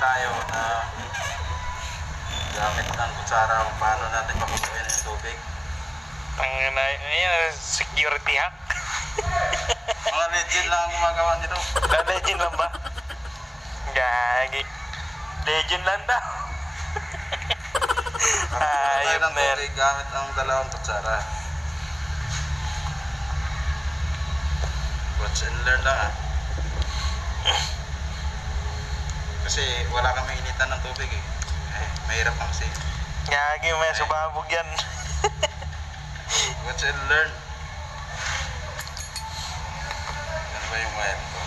tayo na gamit ng kutsara kung paano natin pakuluin yung tubig. Ayan, security hack. Mga legend lang ang gumagawa nito. Legend lang ba? Gagi. Legend lang daw. Ayun Ayun ng na yan. tubig gamit ang dalawang kutsara. Watch and learn lang ah. Kasi wala kami initan ng tubig eh. Mahirap lang kasi. Gagi, may subabog yan. Watch and learn. Ano ba yung wire ko?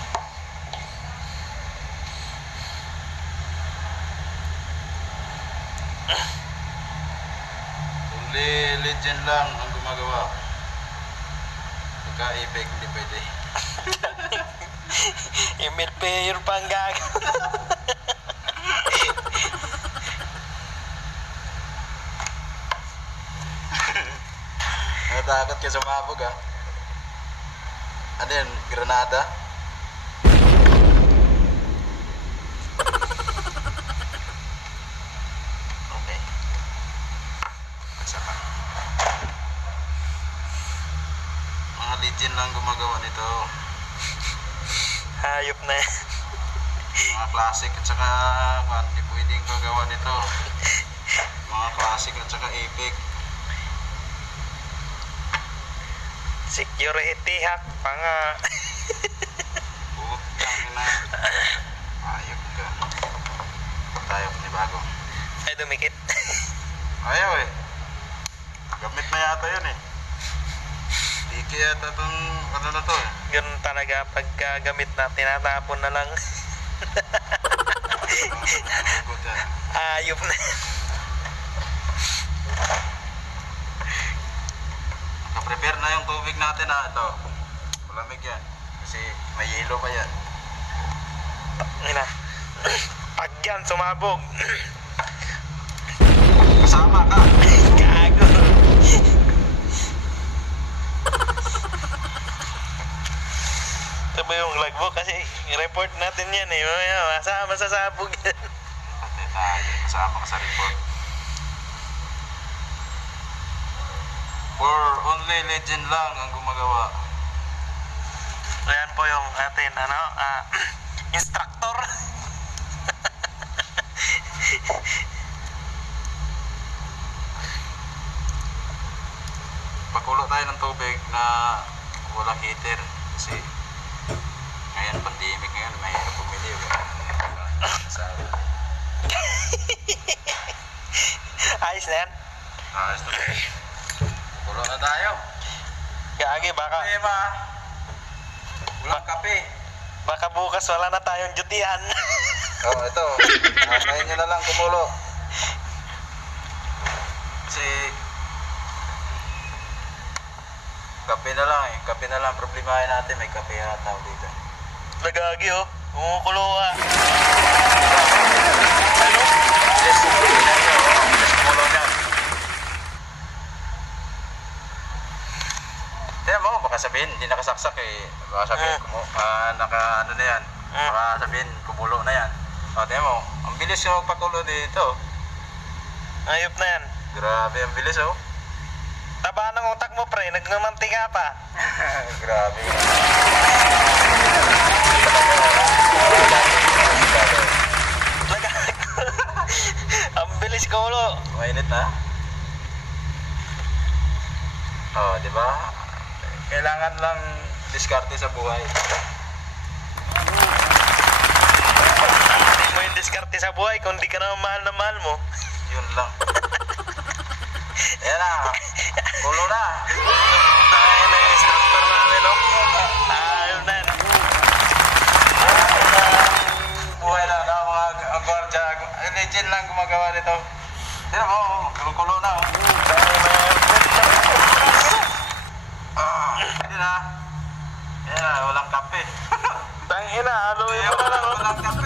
Only legend lang ang gumagawa. Pagka-ipek, hindi pwede. Email payer pa ang gago. Natakot ka sumabog ah. Ano yun? Granada? Okay. Isa pa. Mga legend lang gumagawa nito. Hayop na yan. Mga classic at saka hindi pwedeng gagawa nito. Mga classic at saka epic. Security hack pa nga. Putang ina. Ayok ka. Tayo bago. Ay, dumikit. Ayaw eh. Gamit na yata yun eh. Diki yata itong ano na to eh. Ganun talaga pagka gamit na, tinatapon na lang. Ayop na. Naka-prepare na yung tubig natin ha. Ito. Malamig yan. Kasi may yelo pa yan. Ayun na. Pag yan, sumabog. Kasama ka. Gago. Ito ba yung logbook? Kasi report natin yan eh. Masama sa sabog yan. Pati tayo. Kasama ka sa report. For only legend lang ang gumagawa. Ayan po yung atin, instructor. Pakulo tayo ng tubig na walang heater. Kasi ngayon, pandemic ngayon, mahirap bumili. Ayos na yan. Ayos na. Pakulo na tayo. Gagi, baka Walang kape. baka bukas wala na tayong dutihan. Ito. Kain nyo na lang kumulo. Kasi kape na lang eh. Kape na lang problemahin natin. May kape yata dito. Nagagi oh. Umukulo ka. Ano? Yes, kumulo niyan. Tiyan mo, baka sabihin, hindi nakasaksak eh. Baka sabihin, naka ano na yan. Baka sabihin, kumulo na yan. Tiyan mo, ang bilis yung magpakulo dito. Ayop na yan. Grabe, ang bilis oh. Taba ng utak mo pre, nagmamantika pa. Grabe. Ang bilis ko ulo. Mainit na. Di ba? Kailangan lang diskarte sa buhay. Hindi mo yung diskarte sa buhay kung di ka naman mahal na mahal mo. Yun lang. Ayan na. Kulo na. Tayo na yung instructor namin, no? Ayun na yan. Buhay na na mga gwardiya. Legend lang gumagawa nito. Tignan mo, kulo na. Tayo na yan. Hindi na. Ayan na, walang kape. Tangina, haluin mo na lang. Walang kape.